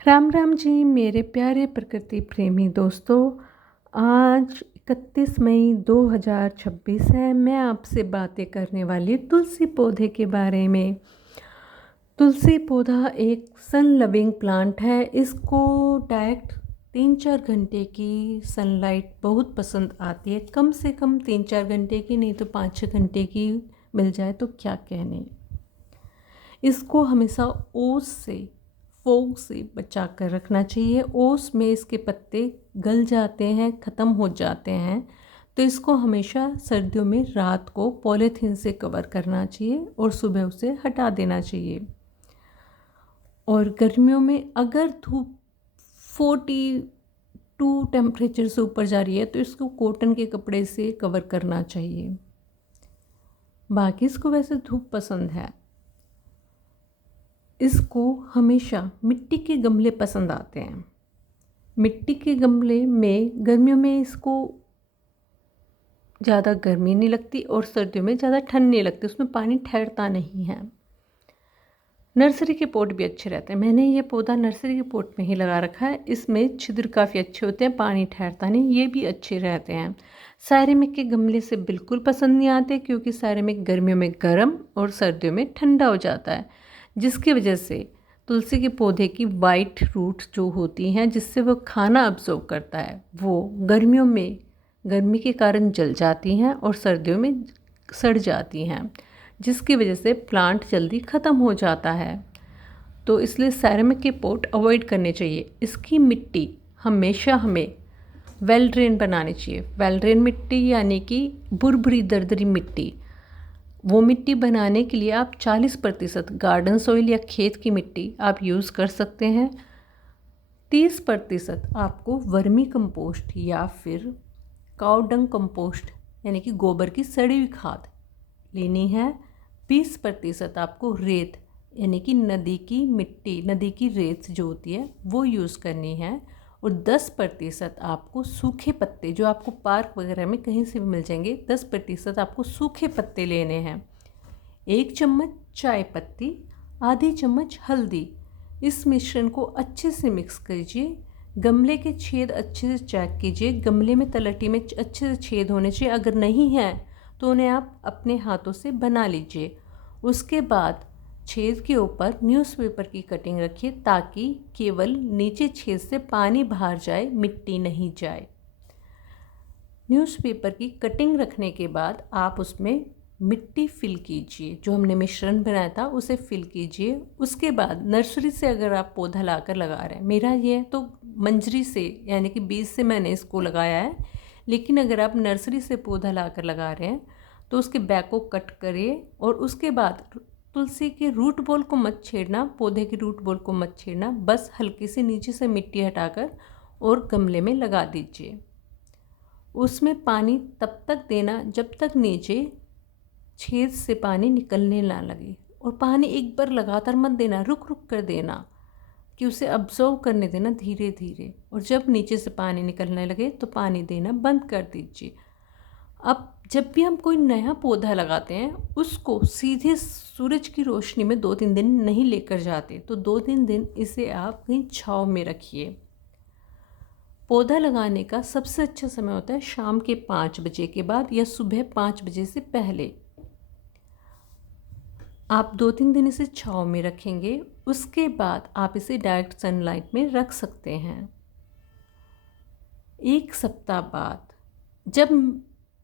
राम राम जी मेरे प्यारे प्रकृति प्रेमी दोस्तों। आज 31 मई 2026 है। मैं आपसे बातें करने वाली तुलसी पौधे के बारे में। तुलसी पौधा एक सन लविंग प्लांट है। इसको डायरेक्ट 3-4 घंटे की सनलाइट बहुत पसंद आती है। कम से कम 3-4 घंटे की, नहीं तो 5-6 घंटे की मिल जाए तो क्या कहने। इसको हमेशा ओस से, फोग से बचा कर रखना चाहिए। ओस में इसके पत्ते गल जाते हैं, ख़त्म हो जाते हैं, तो इसको हमेशा सर्दियों में रात को पॉलीथीन से कवर करना चाहिए और सुबह उसे हटा देना चाहिए। और गर्मियों में अगर धूप 42 टेम्परेचर से ऊपर जा रही है तो इसको कॉटन के कपड़े से कवर करना चाहिए। बाकी इसको वैसे धूप पसंद है। इसको हमेशा मिट्टी के गमले पसंद आते हैं। मिट्टी के गमले में गर्मियों में इसको ज़्यादा गर्मी नहीं लगती और सर्दियों में ज़्यादा ठंड नहीं लगती, उसमें पानी ठहरता नहीं है। नर्सरी के पॉट भी अच्छे रहते हैं। मैंने ये पौधा नर्सरी के पॉट में ही लगा रखा है। इसमें छिद्र काफ़ी अच्छे होते हैं, पानी ठहरता नहीं, ये भी अच्छे रहते हैं। सायरेमिक के गमले से बिल्कुल पसंद नहीं आते क्योंकि सायरेमिक गर्मियों में गर्म और सर्दियों में ठंडा हो जाता है, जिसकी वजह से तुलसी के पौधे की वाइट रूट जो होती हैं जिससे वो खाना अब्जॉर्व करता है, वो गर्मियों में गर्मी के कारण जल जाती हैं और सर्दियों में सड़ जाती हैं, जिसकी वजह से प्लांट जल्दी ख़त्म हो जाता है। तो इसलिए सेरेमिक के पॉट अवॉइड करने चाहिए। इसकी मिट्टी हमेशा हमें वेल ड्रेन बनानी चाहिए। वेल ड्रेन मिट्टी यानी कि बुरबुरी दरदरी मिट्टी। वो मिट्टी बनाने के लिए आप 40% गार्डन सॉइल या खेत की मिट्टी आप यूज़ कर सकते हैं। 30% आपको वर्मी कंपोस्ट या फिर काउ डंग कंपोस्ट यानी कि गोबर की सड़ी हुई खाद लेनी है। 20% आपको रेत यानी कि नदी की मिट्टी, नदी की रेत जो होती है वो यूज़ करनी है। और 10% आपको सूखे पत्ते, जो आपको पार्क वगैरह में कहीं से भी मिल जाएंगे, 10% आपको सूखे पत्ते लेने हैं। 1 चम्मच चाय पत्ती, आधी चम्मच हल्दी। इस मिश्रण को अच्छे से मिक्स कीजिए। गमले के छेद अच्छे से चेक कीजिए। गमले में तलहटी में अच्छे से छेद होने चाहिए। अगर नहीं है तो उन्हें आप अपने हाथों से बना लीजिए। उसके बाद छेद के ऊपर न्यूज़पेपर की कटिंग रखिए ताकि केवल नीचे छेद से पानी बाहर जाए, मिट्टी नहीं जाए। न्यूज़पेपर की कटिंग रखने के बाद आप उसमें मिट्टी फिल कीजिए। जो हमने मिश्रण बनाया था उसे फिल कीजिए। उसके बाद नर्सरी से अगर आप पौधा लाकर लगा रहे हैं, मेरा ये है तो मंजरी से यानी कि बीज से मैंने इसको लगाया है, लेकिन अगर आप नर्सरी से पौधा लाकर लगा रहे हैं तो उसके बैक को कट करिए और उसके बाद तुलसी के रूट बॉल को मत छेड़ना, पौधे के रूट बॉल को मत छेड़ना, बस हल्की सी नीचे से मिट्टी हटाकर और गमले में लगा दीजिए। उसमें पानी तब तक देना जब तक नीचे छेद से पानी निकलने ना लगे, और पानी एक बार लगातार मत देना, रुक रुक कर देना कि उसे अब्जॉर्व करने देना धीरे धीरे। और जब नीचे से पानी निकलने लगे तो पानी देना बंद कर दीजिए। अब जब भी हम कोई नया पौधा लगाते हैं उसको सीधे सूरज की रोशनी में 2-3 दिन नहीं लेकर जाते, तो 2-3 दिन इसे आप कहीं छाँव में रखिए। पौधा लगाने का सबसे अच्छा समय होता है शाम के 5 बजे के बाद या सुबह 5 बजे से पहले। आप 2-3 दिन इसे छाँव में रखेंगे, उसके बाद आप इसे डायरेक्ट सनलाइट में रख सकते हैं। 1 सप्ताह बाद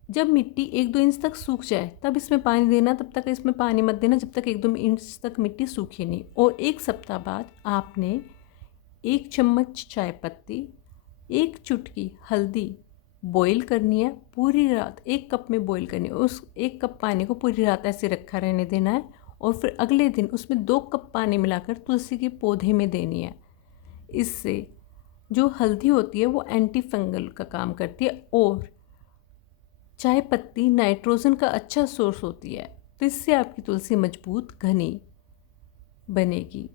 जब मिट्टी 1-2 इंच तक सूख जाए तब इसमें पानी देना, तब तक इसमें पानी मत देना जब तक 1-2 इंच तक मिट्टी सूखे नहीं। और 1 सप्ताह बाद आपने 1 चम्मच चाय पत्ती, 1 चुटकी हल्दी बॉईल करनी है पूरी रात। 1 कप में बॉईल करनी है। उस 1 कप पानी को पूरी रात ऐसे रखा रहने देना है और फिर अगले दिन उसमें 2 कप पानी मिलाकर तुलसी के पौधे में देनी है। इससे जो हल्दी होती है वो एंटी फंगल का काम करती है और चाय पत्ती नाइट्रोजन का अच्छा सोर्स होती है, तो इससे आपकी तुलसी मजबूत घनी बनेगी।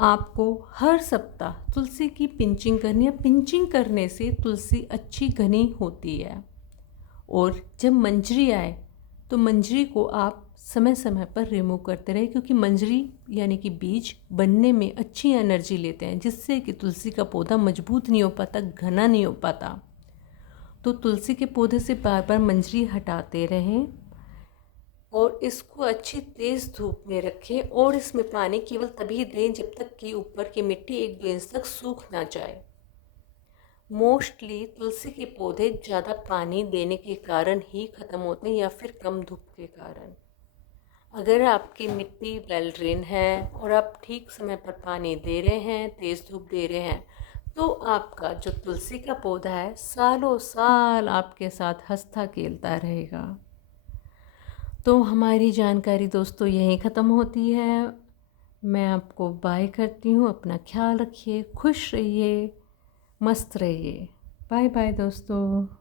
आपको हर सप्ताह तुलसी की पिंचिंग करनी है। पिंचिंग करने से तुलसी अच्छी घनी होती है। और जब मंजरी आए तो मंजरी को आप समय समय पर रिमूव करते रहे, क्योंकि मंजरी यानी कि बीज बनने में अच्छी एनर्जी लेते हैं, जिससे कि तुलसी का पौधा मजबूत नहीं हो पाता, घना नहीं हो पाता। तो तुलसी के पौधे से बार बार मंजरी हटाते रहें और इसको अच्छी तेज़ धूप में रखें, और इसमें पानी केवल तभी दें जब तक कि ऊपर की मिट्टी 1-2 इंच तक सूख ना जाए। मोस्टली तुलसी के पौधे ज़्यादा पानी देने के कारण ही ख़त्म होते हैं, या फिर कम धूप के कारण। अगर आपकी मिट्टी वेल ड्रेन है और आप ठीक समय पर पानी दे रहे हैं, तेज़ धूप दे रहे हैं, तो आपका जो तुलसी का पौधा है सालों साल आपके साथ हंसता खेलता रहेगा। तो हमारी जानकारी दोस्तों यहीं ख़त्म होती है। मैं आपको बाय करती हूँ। अपना ख्याल रखिए, खुश रहिए, मस्त रहिए। बाय बाय दोस्तों।